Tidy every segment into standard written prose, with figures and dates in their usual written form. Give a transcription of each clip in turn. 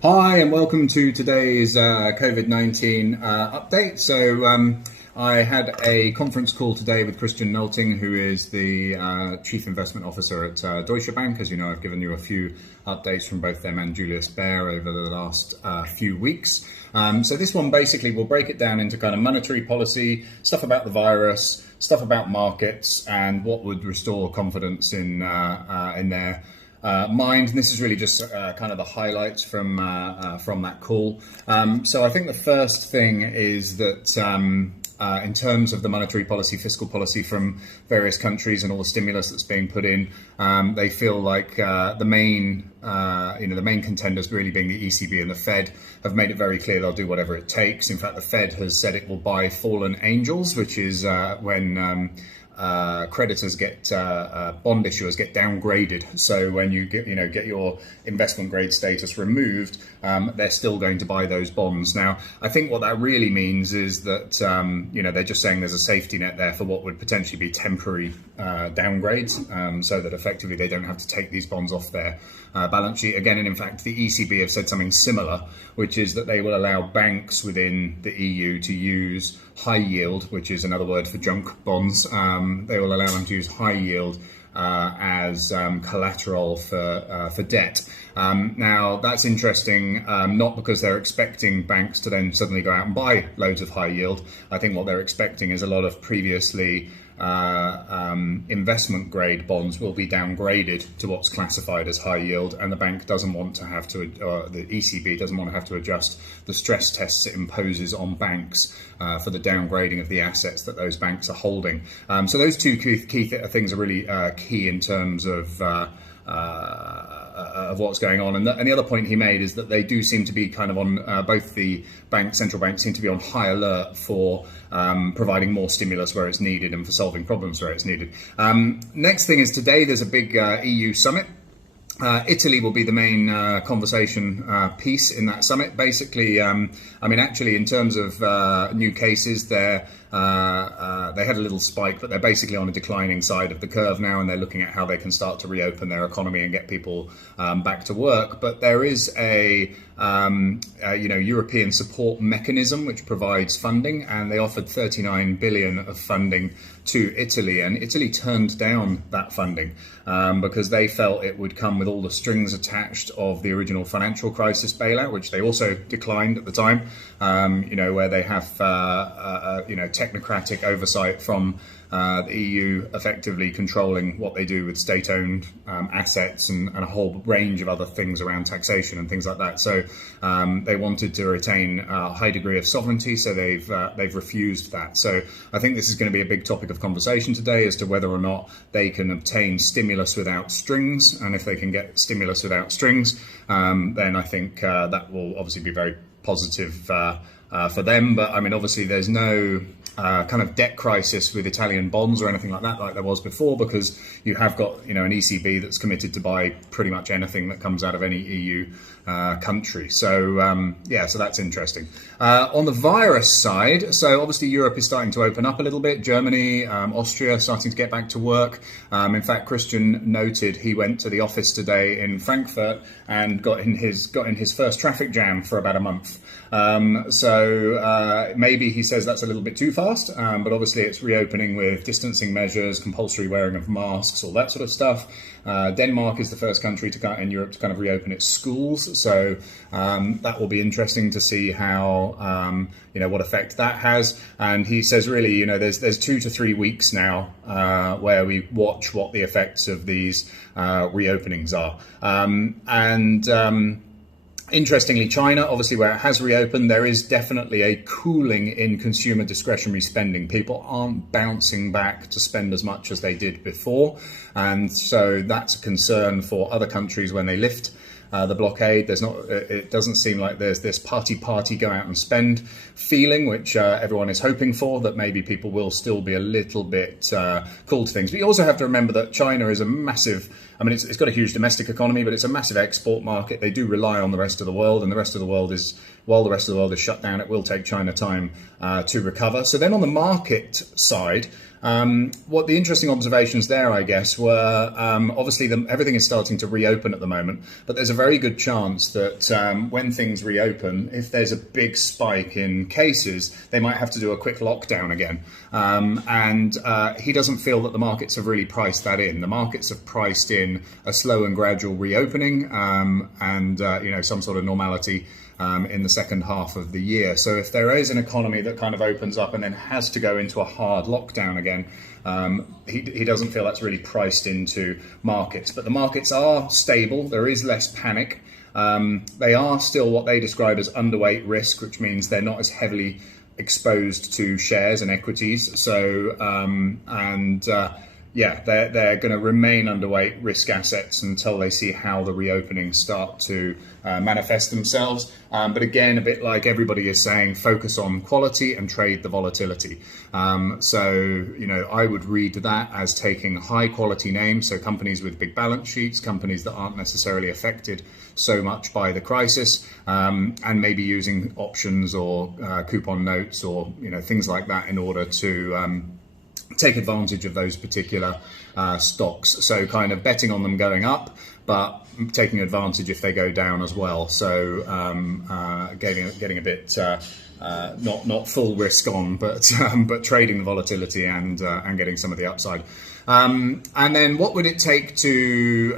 Hi, and welcome to today's COVID-19 update. I had a conference call today with Christian Nolting, who is the Chief Investment Officer at Deutsche Bank. As you know, I've given you a few updates from both them and Julius Baer over the last few weeks. So this one basically will break it down into kind of monetary policy, stuff about the virus, stuff about markets, and what would restore confidence in their mind. And this is really just kind of the highlights from that call. So I think the first thing is that in terms of the monetary policy, fiscal policy from various countries and all the stimulus that's being put in, they feel like the main contenders really being the ECB and the Fed have made it very clear they'll do whatever it takes. In fact, the Fed has said it will buy fallen angels, which is when creditors get bond issuers get downgraded. So when you get your investment grade status removed, they're still going to buy those bonds. Now, I think what that really means is that they're just saying there's a safety net there for what would potentially be temporary downgrades, so that effectively they don't have to take these bonds off their balance sheet again. And in fact, the ECB have said something similar, which is that they will allow banks within the EU to use high yield, which is another word for junk bonds. They will allow them to use high yield as collateral for debt. Now, that's interesting, not because they're expecting banks to then suddenly go out and buy loads of high yield. I think what they're expecting is a lot of previously investment grade bonds will be downgraded to what's classified as high yield, and the bank doesn't want to have to, the ECB doesn't want to have to adjust the stress tests it imposes on banks for the downgrading of the assets that those banks are holding. So those two key things are really key in terms of what's going on. And the other point he made is that they do seem to be kind of on, both the central banks seem to be on high alert for providing more stimulus where it's needed and for solving problems where it's needed. Next thing is today there's a big EU summit. Italy will be the main conversation piece in that summit. Basically, actually, in terms of new cases, they had a little spike, but they're basically on a declining side of the curve now, and they're looking at how they can start to reopen their economy and get people back to work. But there is a European support mechanism which provides funding, and they offered 39 billion of funding to Italy, and Italy turned down that funding because they felt it would come with all the strings attached of the original financial crisis bailout, which they also declined at the time. Where they have technocratic oversight from the EU effectively controlling what they do with state-owned assets and a whole range of other things around taxation and things like that. So they wanted to retain a high degree of sovereignty, so they've refused that. So I think this is going to be a big topic of conversation today as to whether or not they can obtain stimulus without strings, and if they can get stimulus without strings, then I think that will obviously be very positive for them. But I mean, obviously there's no kind of debt crisis with Italian bonds or anything like that, like there was before, because you have got an ECB that's committed to buy pretty much anything that comes out of any EU country. So so that's interesting. On the virus side, so obviously Europe is starting to open up a little bit. Germany, Austria starting to get back to work. In fact, Christian noted he went to the office today in Frankfurt and got in his first traffic jam for about a month. So maybe he says that's a little bit too fast, but obviously it's reopening with distancing measures, compulsory wearing of masks, all that sort of stuff. Denmark is the first country in Europe to kind of reopen its schools, so that will be interesting to see how what effect that has. And he says really, there's 2 to 3 weeks now where we watch what the effects of these reopenings are. Interestingly, China, obviously where it has reopened, there is definitely a cooling in consumer discretionary spending. People aren't bouncing back to spend as much as they did before. And so that's a concern for other countries when they lift the blockade. It doesn't seem like there's this party go out and spend feeling, which everyone is hoping for, that maybe people will still be a little bit cool to things. But you also have to remember that China is a massive I mean, it's got a huge domestic economy, but it's a massive export market. They do rely on the rest of the world, and the rest of the world is, while the rest of the world is shut down, it will take China time to recover. So then on the market side, what the interesting observations there, I guess, were obviously everything is starting to reopen at the moment, but there's a very good chance that when things reopen, if there's a big spike in cases, they might have to do a quick lockdown again. And he doesn't feel that the markets have really priced that in. The markets have priced in a slow and gradual reopening and some sort of normality in the second half of the year. So if there is an economy that kind of opens up and then has to go into a hard lockdown again, he doesn't feel that's really priced into markets. But the markets are stable. There is less panic. They are still what they describe as underweight risk, which means they're not as heavily exposed to shares and equities. So, they're going to remain underweight risk assets until they see how the reopenings start to manifest themselves. But again, a bit like everybody is saying, focus on quality and trade the volatility. I would read that as taking high quality names, so companies with big balance sheets, companies that aren't necessarily affected so much by the crisis, and maybe using options or coupon notes or things like that in order to take advantage of those particular stocks. So kind of betting on them going up, but taking advantage if they go down as well. So getting a bit not full risk on, but trading the volatility and getting some of the upside. And then what would it take to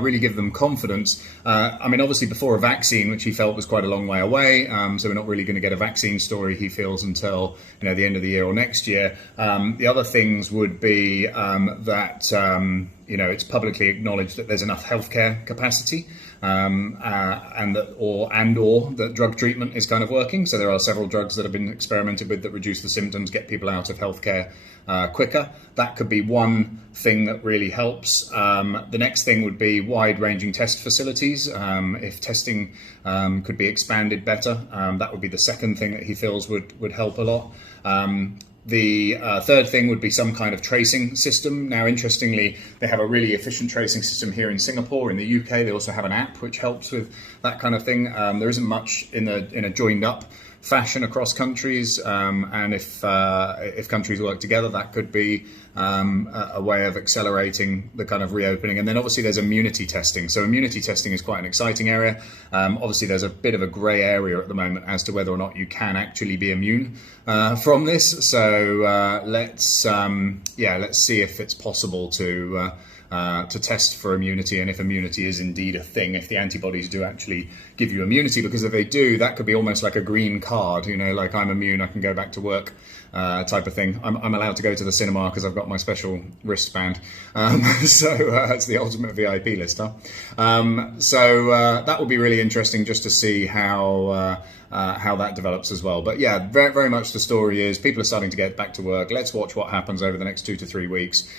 really give them confidence? Obviously before a vaccine, which he felt was quite a long way away, so we're not really going to get a vaccine story, he feels, until the end of the year or next year. The other things would be that it's publicly acknowledged that there's enough healthcare capacity, and that drug treatment is kind of working. So there are several drugs that have been experimented with that reduce the symptoms, get people out of healthcare quicker. That could be one thing that really helps. The next thing would be wide-ranging test facilities. If testing could be expanded better, that would be the second thing that he feels would help a lot. The third thing would be some kind of tracing system. Now, interestingly, they have a really efficient tracing system here in Singapore. In the UK, they also have an app which helps with that kind of thing. There isn't much in a joined-up fashion across countries, and if countries work together, that could be a way of accelerating the kind of reopening. And then obviously there's immunity testing. So immunity testing is quite an exciting area. Obviously there's a bit of a grey area at the moment as to whether or not you can actually be immune from this. So let's see if it's possible to test for immunity, and if immunity is indeed a thing, if the antibodies do actually give you immunity, because if they do, that could be almost like a green card, like I'm immune, I can go back to work type of thing. I'm allowed to go to the cinema because I've got my special wristband. So it's the ultimate VIP list, huh? That will be really interesting just to see how that develops as well. But yeah, very, very much the story is people are starting to get back to work. Let's watch what happens over the next 2 to 3 weeks.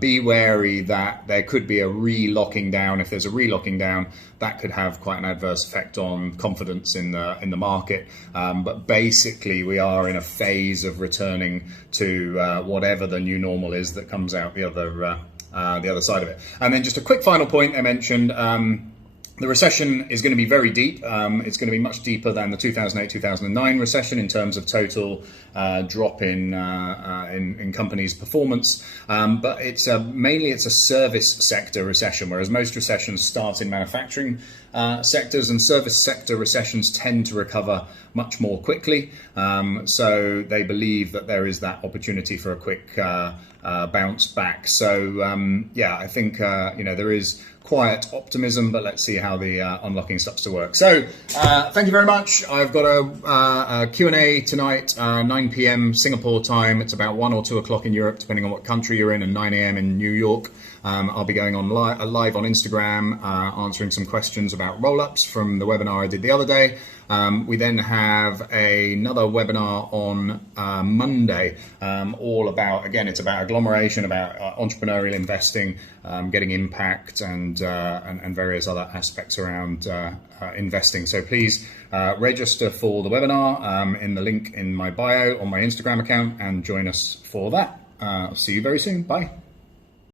Be wary that there could be a re-locking down. If there's a re-locking down, that could have quite an adverse effect on confidence in the market. But basically, we are in a phase of returning to whatever the new normal is that comes out the other side of it. And then just a quick final point I mentioned. The recession is going to be very deep. It's going to be much deeper than the 2008-2009 recession in terms of total drop in companies' performance. But it's mainly a service sector recession, whereas most recessions start in manufacturing sectors, and service sector recessions tend to recover much more quickly. So they believe that there is that opportunity for a quick bounce back. So I think there is quiet optimism, but let's see how the unlocking starts to work. So thank you very much. I've got a Q&A tonight, 9 p.m. Singapore time. It's about 1 or 2 o'clock in Europe, depending on what country you're in, and 9 a.m. in New York. I'll be going on live on Instagram, answering some questions about roll-ups from the webinar I did the other day. We then have another webinar on Monday, all about, again, it's about agglomeration, about entrepreneurial investing, getting impact, and various other aspects around investing. So please register for the webinar in the link in my bio on my Instagram account and join us for that. I'll see you very soon. Bye.